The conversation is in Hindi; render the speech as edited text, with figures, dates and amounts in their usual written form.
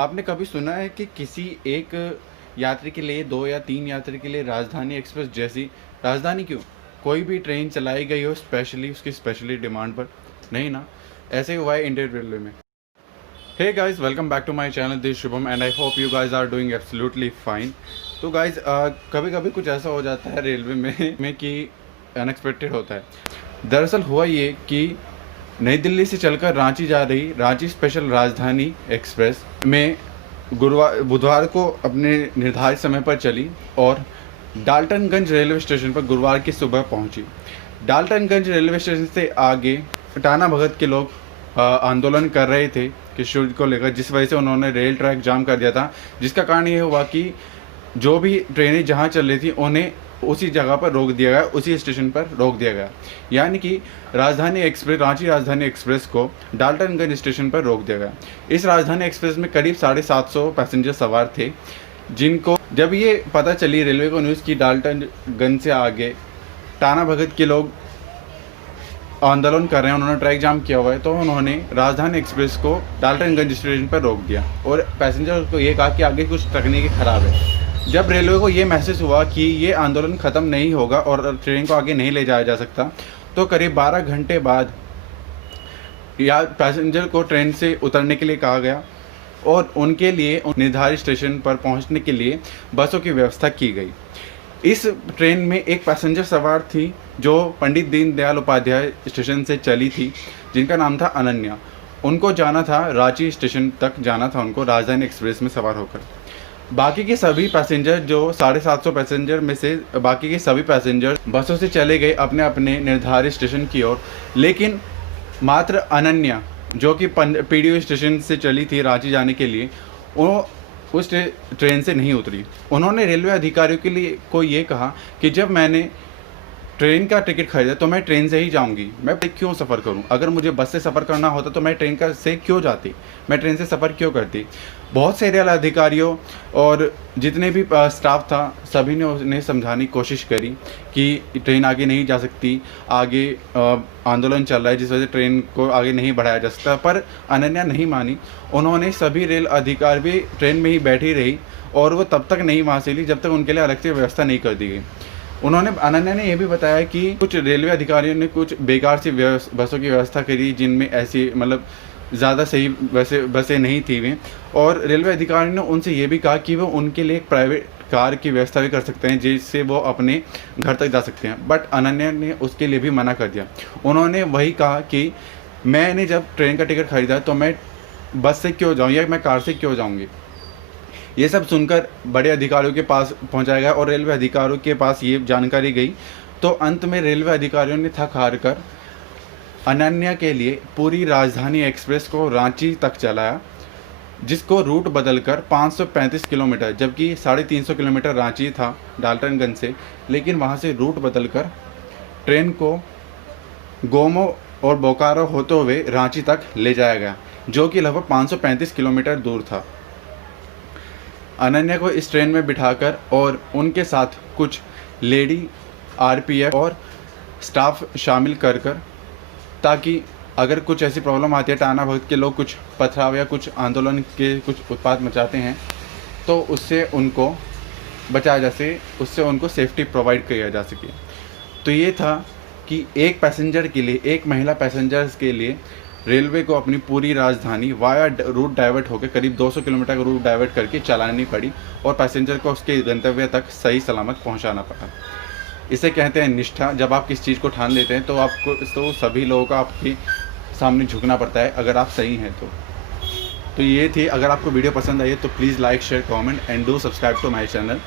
आपने कभी सुना है कि किसी एक यात्री के लिए 2 या 3 यात्री के लिए राजधानी एक्सप्रेस जैसी राजधानी क्यों कोई भी ट्रेन चलाई गई हो स्पेशली उसकी स्पेशली डिमांड पर? नहीं ना। ऐसे ही हुआ है इंडियन रेलवे में। Hey guys, welcome back to my channel, this Shubham and I hope you guys are doing absolutely fine. तो गाइस, कभी कभी कुछ ऐसा हो जाता है रेलवे में कि अनएक्सपेक्टेड होता है। दरअसल हुआ ये कि नई दिल्ली से चलकर रांची जा रही रांची स्पेशल राजधानी एक्सप्रेस में बुधवार को अपने निर्धारित समय पर चली और डाल्टनगंज रेलवे स्टेशन पर गुरुवार की सुबह पहुंची। डाल्टनगंज रेलवे स्टेशन से आगे टाना भगत के लोग आंदोलन कर रहे थे कि शुल्क को लेकर, जिस वजह से उन्होंने रेल ट्रैक जाम कर दिया था, जिसका कारण ये हुआ कि जो भी ट्रेनें जहाँ चल रही थी उन्हें उसी जगह पर रोक दिया गया, उसी स्टेशन पर रोक दिया गया। यानी कि रांची राजधानी एक्सप्रेस को डाल्टनगंज स्टेशन पर रोक दिया गया। इस राजधानी एक्सप्रेस में करीब 750 पैसेंजर सवार थे, जिनको जब ये पता चली रेलवे को न्यूज़ की डाल्टनगंज से आगे टाना भगत के लोग आंदोलन कर रहे हैं, उन्होंने ट्रैक जाम किया हुआ है, तो उन्होंने राजधानी एक्सप्रेस को डाल्टनगंज स्टेशन पर रोक दिया और पैसेंजर को ये कहा कि आगे कुछ तकनीकी खराब है। जब रेलवे को ये महसूस हुआ कि ये आंदोलन ख़त्म नहीं होगा और ट्रेन को आगे नहीं ले जाया जा सकता, तो करीब 12 घंटे बाद या पैसेंजर को ट्रेन से उतरने के लिए कहा गया और उनके लिए निर्धारित स्टेशन पर पहुंचने के लिए बसों की व्यवस्था की गई। इस ट्रेन में एक पैसेंजर सवार थी जो पंडित दीनदयाल उपाध्याय स्टेशन से चली थी, जिनका नाम था अनन्या। उनको जाना था रांची स्टेशन तक, जाना था उनको राजधानी एक्सप्रेस में सवार होकर। बाकी के सभी पैसेंजर, जो 750 पैसेंजर में से बाकी के सभी पैसेंजर बसों से चले गए अपने अपने निर्धारित स्टेशन की ओर, लेकिन मात्र अनन्या, जो कि पीडीओ स्टेशन से चली थी रांची जाने के लिए, वो उस ट्रेन से नहीं उतरी। उन्होंने रेलवे अधिकारियों के लिए को ये कहा कि जब मैंने ट्रेन का टिकट खरीदा तो मैं ट्रेन से ही जाऊंगी, मैं क्यों सफ़र करूं? अगर मुझे बस से सफ़र करना होता तो मैं ट्रेन का से क्यों जाती, मैं ट्रेन से सफ़र क्यों करती? बहुत से रेल अधिकारियों और जितने भी स्टाफ था, सभी ने उन्हें समझाने की कोशिश करी कि ट्रेन आगे नहीं जा सकती, आगे आंदोलन चल रहा है जिस वजह से ट्रेन को आगे नहीं बढ़ाया जा सकता, पर अनन्या नहीं मानी। उन्होंने सभी रेल अधिकारी भी ट्रेन में ही बैठी रही और वो तब तक नहीं वहाँ से ली जब तक उनके लिए अलग से व्यवस्था नहीं कर दी गई। अनन्या ने यह भी बताया कि कुछ रेलवे अधिकारियों ने कुछ बेकार सी बसों की व्यवस्था करी, जिनमें ऐसी मतलब ज़्यादा सही बसें नहीं थी वे, और रेलवे अधिकारियों ने उनसे ये भी कहा कि वो उनके लिए एक प्राइवेट कार की व्यवस्था भी कर सकते हैं जिससे वो अपने घर तक जा सकते हैं। बट अनन्या ने उसके लिए भी मना कर दिया। उन्होंने वही कहा कि मैंने जब ट्रेन का टिकट खरीदा तो मैं बस से क्यों जाऊँ या मैं कार से क्यों जाऊँगी। ये सब सुनकर बड़े अधिकारियों के पास पहुंचाया गया और रेलवे अधिकारियों के पास ये जानकारी गई, तो अंत में रेलवे अधिकारियों ने थक हार कर अनन्या के लिए पूरी राजधानी एक्सप्रेस को रांची तक चलाया, जिसको रूट बदलकर 535 किलोमीटर, जबकि 350 किलोमीटर रांची था डाल्टनगंज से, लेकिन वहां से रूट बदलकर ट्रेन को गोमो और बोकारो होते हुए रांची तक ले जाया गया, जो कि लगभग 535 किलोमीटर दूर था। अनन्या को इस ट्रेन में बिठाकर और उनके साथ कुछ लेडी आरपीएफ और स्टाफ शामिल कर ताकि अगर कुछ ऐसी प्रॉब्लम आती है, टाना भगत के लोग कुछ पथराव या कुछ आंदोलन के कुछ उत्पात मचाते हैं, तो उससे उनको बचाया जा सके, उससे उनको सेफ्टी प्रोवाइड किया जा सके। तो ये था कि एक पैसेंजर के लिए, एक महिला पैसेंजर्स के लिए रेलवे को अपनी पूरी राजधानी वाया रूट डाइवर्ट होकर करीब 200 किलोमीटर का रूट डाइवर्ट करके चलानी पड़ी और पैसेंजर को उसके गंतव्य तक सही सलामत पहुंचाना पड़ा। इसे कहते हैं निष्ठा। जब आप किस चीज़ को ठान लेते हैं तो सभी लोगों का आपके सामने झुकना पड़ता है अगर आप सही हैं तो ये थी। अगर आपको वीडियो पसंद आई है तो please like, share, comment and do subscribe to my channel.